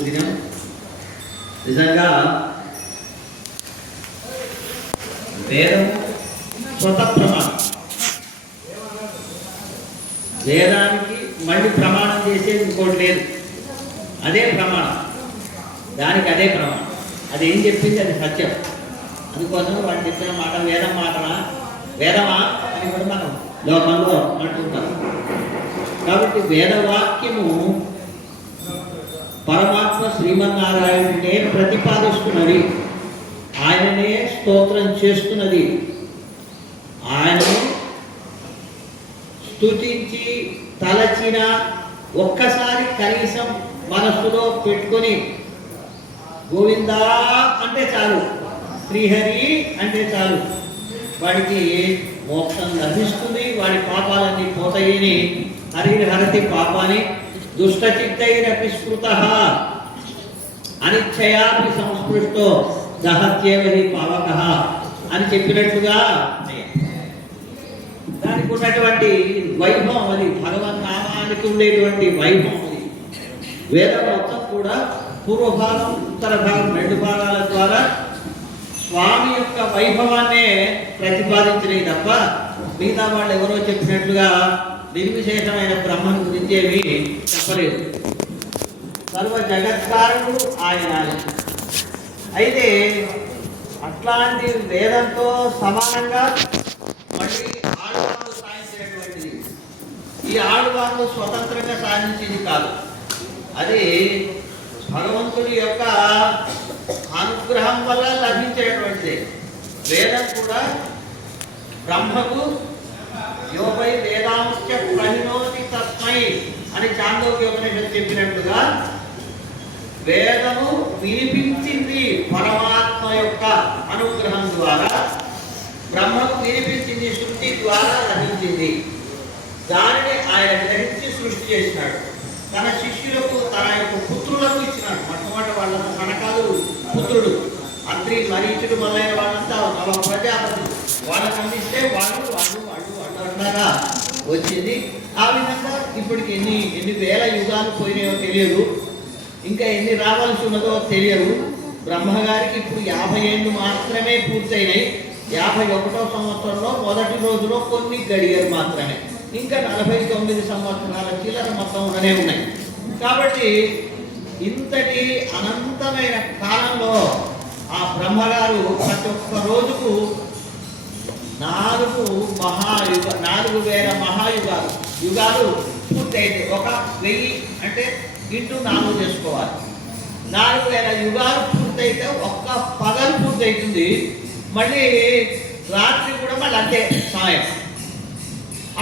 సుదినం నిజంగా వేదం స్వత ప్రమాణం. వేదానికి మళ్ళీ ప్రమాణం చేసేది ఇంకోటి లేదు. అదే ప్రమాణం. దానికి అదే ప్రమాణం. అది ఏం చెప్పింది? అది సత్యం. అందుకోసం వాళ్ళు చెప్పిన మాట వేదం మాటనా? వేదమా అని కూడా మనం లోకంలో అంటుంటాం. కాబట్టి వేదవాక్యము పరమాత్మ శ్రీమన్నారాయణుడే ప్రతిపాదిస్తున్నది. ఆయననే స్తోత్రం చేస్తున్నది. ఆయనను స్తుతించి తలచిన ఒక్కసారి కనీసం మనస్సులో పెట్టుకొని గోవిందా అంటే చాలు శ్రీహరి అంటే చాలు. వాడికి మోక్షం లభిస్తుంది వాడి పాపాలన్నీ పోతాయని హరిహరతి పాపాన్ని దుష్టచిత్తైరపి స్మృత. అనిచ్చయాపి సంస్పృష్టో దహత్యేవహి పావక అని చెప్పినట్లుగా దానికి ఉన్నటువంటి వైభవం అది భగవన్ నామానికి ఉండేటువంటి వైభవం అది. వేదం మొత్తం కూడా పూర్వభాగం ఉత్తర భాగం రెండు భాగాల ద్వారా స్వామి యొక్క వైభవాన్నే ప్రతిపాదించినవి తప్ప మిగతా వాళ్ళు ఎవరో చెప్పినట్లుగా నిర్విశేషమైన బ్రహ్మం గురించి ఏమీ చెప్పలేదు. సర్వ జగత్కారుడు ఆయన అయితే అట్లాంటి వేదంతో సమానంగా మళ్ళీ ఆడవాళ్ళు సాధించేటువంటిది. ఈ ఆడవాళ్ళు స్వతంత్రంగా సాధించింది కాదు. అది భగవంతుడి యొక్క అనుగ్రహం వల్ల లభించేటువంటిది. వేదం కూడా బ్రహ్మకు యోపై అని చాందోగ్యోపనిషత్తు చెప్పినట్టుగా వేదము వినిపించింది పరమాత్మ యొక్క అనుగ్రహం ద్వారా బ్రహ్మకు వినిపించింది శృతి ద్వారా లభించింది దానిని ఆయన గ్రహించి సృష్టి చేసినాడు. తన శిష్యులకు తన యొక్క పుత్రులకు ఇచ్చినాడు. మొట్టమొదటి వాళ్ళకు కనకాలు పుత్రుడు. అత్రి మరీచుడు మొదలైన వాళ్ళంతా నవ ప్రజాపతి. వాళ్ళకు అందిస్తే వాళ్ళు వాళ్ళు వాళ్ళు వాళ్ళు అన్నగా వచ్చింది. ఆ విధంగా ఇప్పటికి ఎన్ని ఎన్ని వేల యుగాలు పోయినాయో తెలియదు. ఇంకా ఎన్ని రావాల్సి ఉన్నదో తెలియదు. బ్రహ్మగారికి ఇప్పుడు యాభై ఏళ్ళు మాత్రమే పూర్తయినాయి. యాభై ఒకటో సంవత్సరంలో మొదటి రోజులో కొన్ని గడియలు మాత్రమే. ఇంకా నలభై తొమ్మిది సంవత్సరాల చిల్లర మొత్తం ఉండనే ఉన్నాయి. కాబట్టి ఇంతటి అనంతమైన కాలంలో ఆ బ్రహ్మగారు ప్రతి ఒక్క రోజుకు నాలుగు మహాయుగ నాలుగు వేల మహాయుగాలు. యుగాలు పూర్తయింది. ఒక వెయ్యి అంటే ఇంటూ నాలుగు చేసుకోవాలి. నాలుగు వేల యుగాలు పూర్తయితే ఒక్క పగలు పూర్తవుతుంది మళ్ళీ రాత్రి కూడా మళ్ళీ అంతే సమయం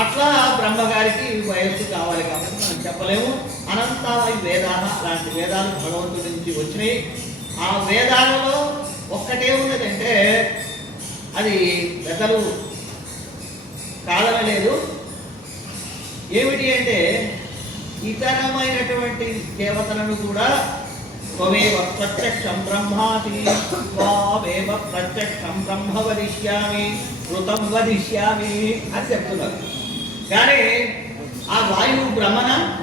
అట్లా బ్రహ్మగారికి వయస్సు కావాలి కాబట్టి మనం చెప్పలేము. అనంతమై వేదాల లాంటి వేదాలు భగవంతుడి నుంచి వచ్చినాయి. ఆ వేదాలలో ఒక్కటే ఉన్నదంటే అది పెద్దలు కాదనలేదు. ఏమిటి అంటే ఇతరమైనటువంటి దేవతలను కూడా త్వమేవ ప్రత్యక్షం బ్రహ్మాసి త్వావేవ ప్రత్యక్షం బ్రహ్మ వదిష్యామి ఋతం వదిష్యామి అని చెప్తున్నారు. కానీ ఆ వాయువు భ్రమణ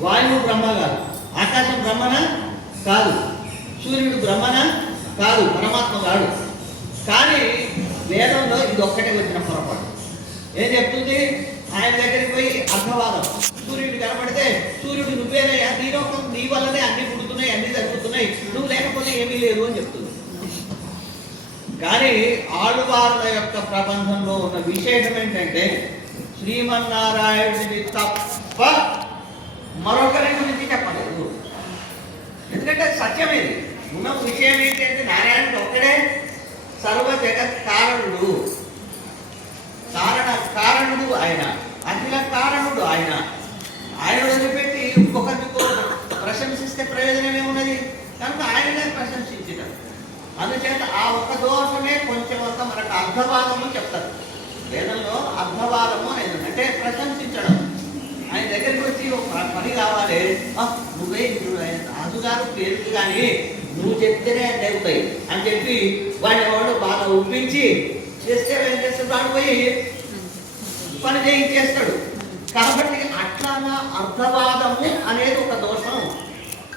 వాయువు బ్రహ్మ కాదు. ఆకాశం భ్రమణ కాదు. సూర్యుడు భ్రమణ కాదు. పరమాత్మ కాదు. కానీ వేదంలో ఇది ఒక్కటే వచ్చిన పొరపాటు. ఏం చెప్తుంది? ఆయన దగ్గరికి పోయి అర్థవాదం. సూర్యుడు కనపడితే సూర్యుడు నువ్వేనయ్యా నీ లోకం నీ వల్లనే అన్ని పుడుతున్నాయి అన్ని జరుగుతున్నాయి నువ్వు లేకపోతే ఏమీ లేదు అని చెప్తుంది. కానీ ఆడువారుల యొక్క ప్రబంధంలో ఉన్న విశేషం ఏంటంటే శ్రీమన్నారాయణుడిని తప్ప మరొకరి గురించి చెప్పలేదు. ఎందుకంటే సత్యమేది ఉన్న విషయం ఏంటంటే నారాయణుడు ఒక్కడే సర్వ జగత్ కారణుడు కారణ కారణుడు ఆయన అఖిల కారణుడు ఆయన ఆయన వదిలిపెట్టి ఇంకొకరికి ప్రశంసిస్తే ప్రయోజనం ఏమున్నది? కనుక ఆయననే ప్రశంసించిన అందుచేత ఆ ఒక్క దోషమే కొంచెం ఒక మనకు అర్ధవాదము చెప్తారు. వేదంలో అర్ధవాదము అనేది అంటే ప్రశంసించడం. ఆయన దగ్గరికి వచ్చి ఒక పని కావాలి. నువ్వే ఇప్పుడు ఆయన రాజుగారు పేరు కానీ నువ్వు చెప్తేనే అన్నీ అవుతాయి. అని చెప్పి వాడిని వాడు బాగా ఒప్పించి చేస్తే ఏం చేస్తాడు? వాడు పోయి పని చేయించేస్తాడు. కాబట్టి అట్లా అర్థవాదము అనేది ఒక దోషం.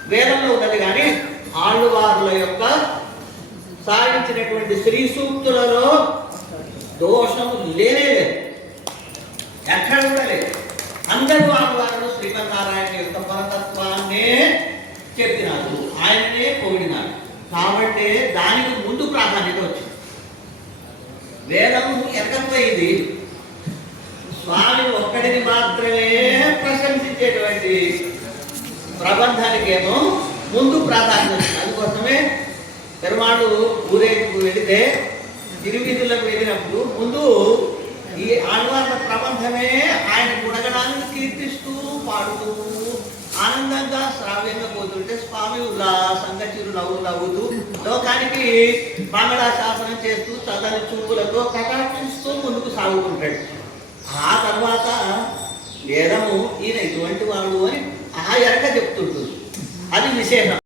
వేదంలో ఉన్నది కానీ ఆళ్ళవారుల యొక్క సాధించినటువంటి శ్రీ సూక్తులలో దోషము లేనే లేదు. ఎక్కడ కూడా లేదు. అందరూ ఆళ్ళవారు శ్రీమన్నారాయణ యొక్క పరతత్వాన్నే చెప్పినారు. ఆయననే పొగిడినారు. కాబట్టి దానికి ముందు ప్రాధాన్యత వచ్చింది. వేదం ఎక్కకపోయింది స్వామి ఒక్కడిని మాత్రమే ప్రబంధానికేమో ముందు ప్రాధాన్యత అందుకోసమే పెరుమాడు ఊరేపు వెళితే తిరువీధులకు వెళ్ళినప్పుడు ముందు ఈ ఆళ్వార్ల ప్రబంధమే ఆయన గుణగణాలను కీర్తిస్తూ పాడుతూ ఆనందంగా శ్రావ్యంగా పోతుంటే స్వామి ఉల్లాసంగా చిరు నవ్వు నవ్వుతూ లోకానికి బంగళా శాసనం చేస్తూ చదని చూపులతో కటాక్షిస్తూ ముందుకు సాగుతుంటాడు. ఆ తర్వాత వేదము ఈయన ఇటువంటి వాడు అని ఆ ఎరక చెప్తుంటుంది. అది విశేషం.